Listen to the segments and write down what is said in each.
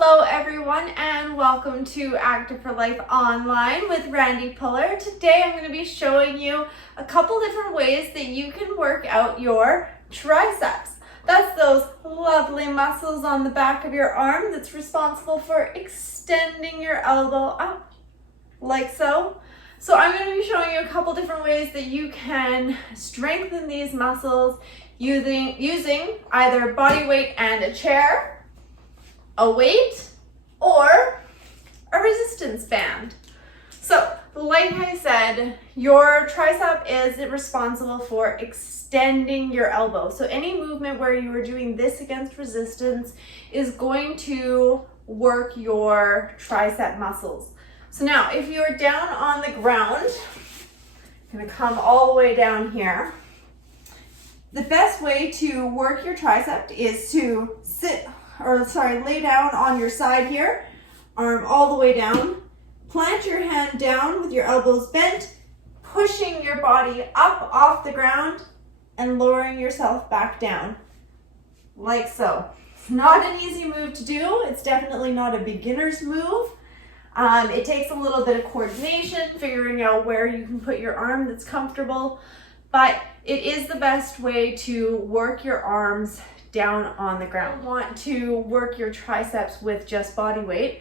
Hello everyone and welcome to Active for Life Online with Randi Pullar. Today I'm going to be showing you a couple different ways that you can work out your triceps. That's those lovely muscles on the back of your arm that's responsible for extending your elbow up, like so. So I'm going to be showing you a couple different ways that you can strengthen these muscles using either body weight and a chair, a weight, or a resistance band. So, like I said, your tricep is responsible for extending your elbow. So any movement where you are doing this against resistance is going to work your tricep muscles. So now, if you're down on the ground, I'm gonna come all the way down here. The best way to work your tricep is to lay down on your side here, arm all the way down. Plant your hand down with your elbows bent, pushing your body up off the ground and lowering yourself back down, like so. It's not an easy move to do. It's definitely not a beginner's move. It takes a little bit of coordination, figuring out where you can put your arm that's comfortable, but it is the best way to work your arms down on the ground. If you want to work your triceps with just body weight,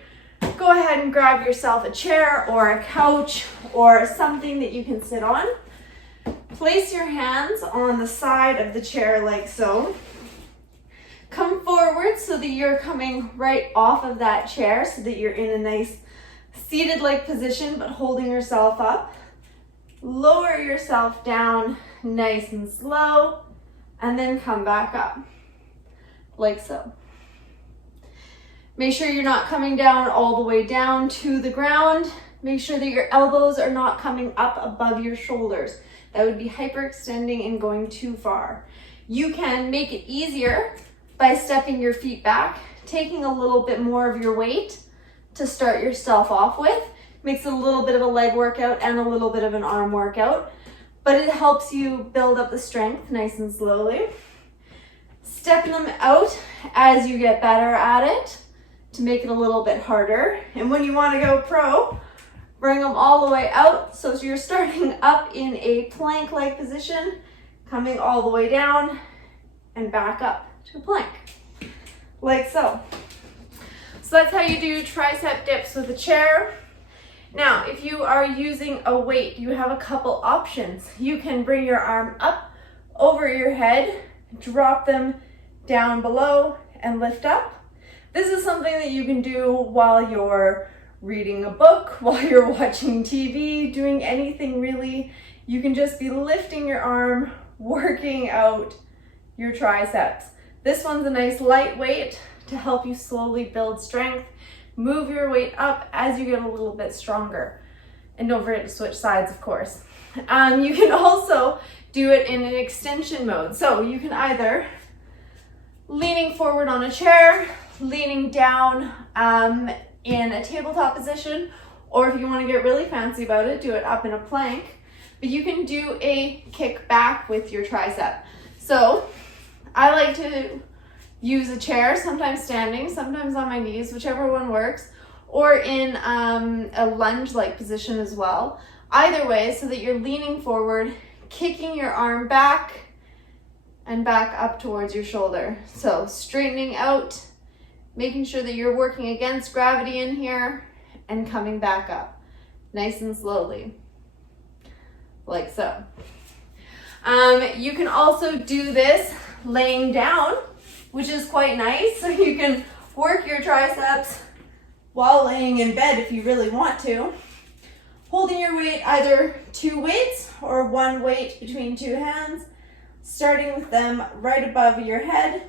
go ahead and grab yourself a chair or a couch or something that you can sit on. Place your hands on the side of the chair like so. Come forward so that you're coming right off of that chair so that you're in a nice seated-like position but holding yourself up. Lower yourself down nice and slow and then come back up, like so. Make sure you're not coming down all the way down to the ground. Make sure that your elbows are not coming up above your shoulders. That would be hyperextending and going too far. You can make it easier by stepping your feet back, taking a little bit more of your weight to start yourself off with. Makes it a little bit of a leg workout and a little bit of an arm workout, but it helps you build up the strength nice and slowly. Stepping them out as you get better at it to make it a little bit harder. And when you want to go pro, bring them all the way out. So you're starting up in a plank-like position, coming all the way down and back up to a plank, like so. So that's how you do tricep dips with a chair. Now, if you are using a weight, you have a couple options. You can bring your arm up over your head, drop them down below and lift up. This is something that you can do while you're reading a book, while you're watching TV, doing anything really. You can just be lifting your arm, working out your triceps. This one's a nice light weight to help you slowly build strength. Move your weight up as you get a little bit stronger. And don't forget to switch sides, of course. You can also do it in an extension mode. So you can either leaning forward on a chair, leaning down in a tabletop position, or if you want to get really fancy about it, do it up in a plank. But you can do a kick back with your tricep. So I like to use a chair, sometimes standing, sometimes on my knees, whichever one works, or in a lunge-like position as well. Either way, so that you're leaning forward, kicking your arm back and back up towards your shoulder. So straightening out, making sure that you're working against gravity in here and coming back up, nice and slowly, like so. You can also do this laying down, which is quite nice. So you can work your triceps while laying in bed if you really want to. Holding your weight, either two weights or one weight between two hands, starting with them right above your head,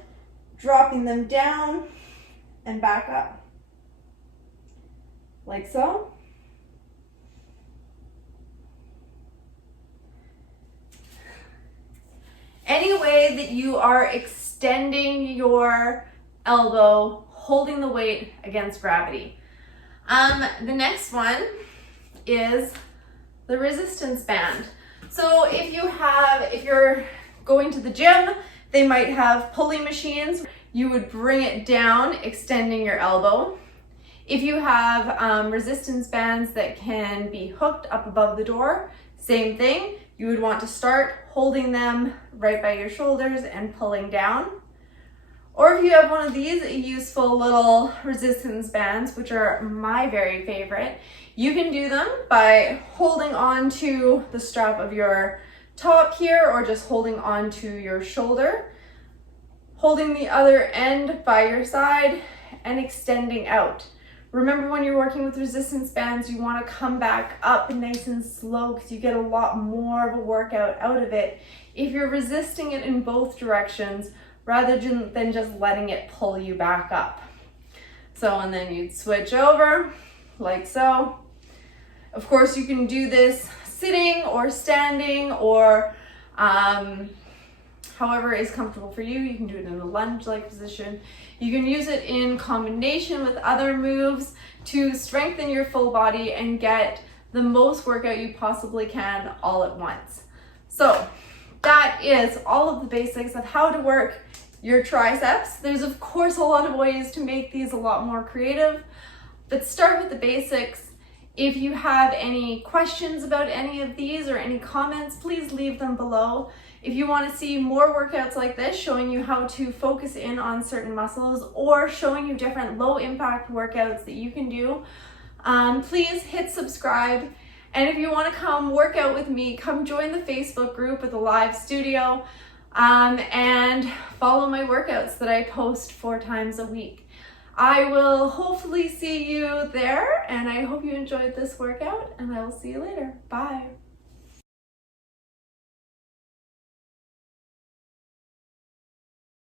dropping them down and back up, like so. Any way that you are extending your elbow, holding the weight against gravity. The next one is the resistance band. So if you're going to the gym, they might have pulley machines. you would bring it down, extending your elbow. If you have resistance bands that can be hooked up above the door, same thing. You would want to start holding them right by your shoulders and pulling down. Or if you have one of these useful little resistance bands, which are my very favorite, you can do them by holding on to the strap of your top here or just holding on to your shoulder, holding the other end by your side and extending out. Remember, when you're working with resistance bands, you want to come back up nice and slow because you get a lot more of a workout out of it if you're resisting it in both directions rather than just letting it pull you back up. So, and then you'd switch over like so. Of course, you can do this sitting or standing or however is comfortable for you. You can do it in a lunge-like position. You can use it in combination with other moves to strengthen your full body and get the most workout you possibly can all at once. So that is all of the basics of how to work your triceps. There's of course a lot of ways to make these a lot more creative, but start with the basics. If you have any questions about any of these or any comments, please leave them below. If you want to see more workouts like this, showing you how to focus in on certain muscles or showing you different low impact workouts that you can do, please hit subscribe. And if you want to come work out with me, come join the Facebook group with a live studio and follow my workouts that I post 4 times a week. I will hopefully see you there, and I hope you enjoyed this workout, and I will see you later. Bye.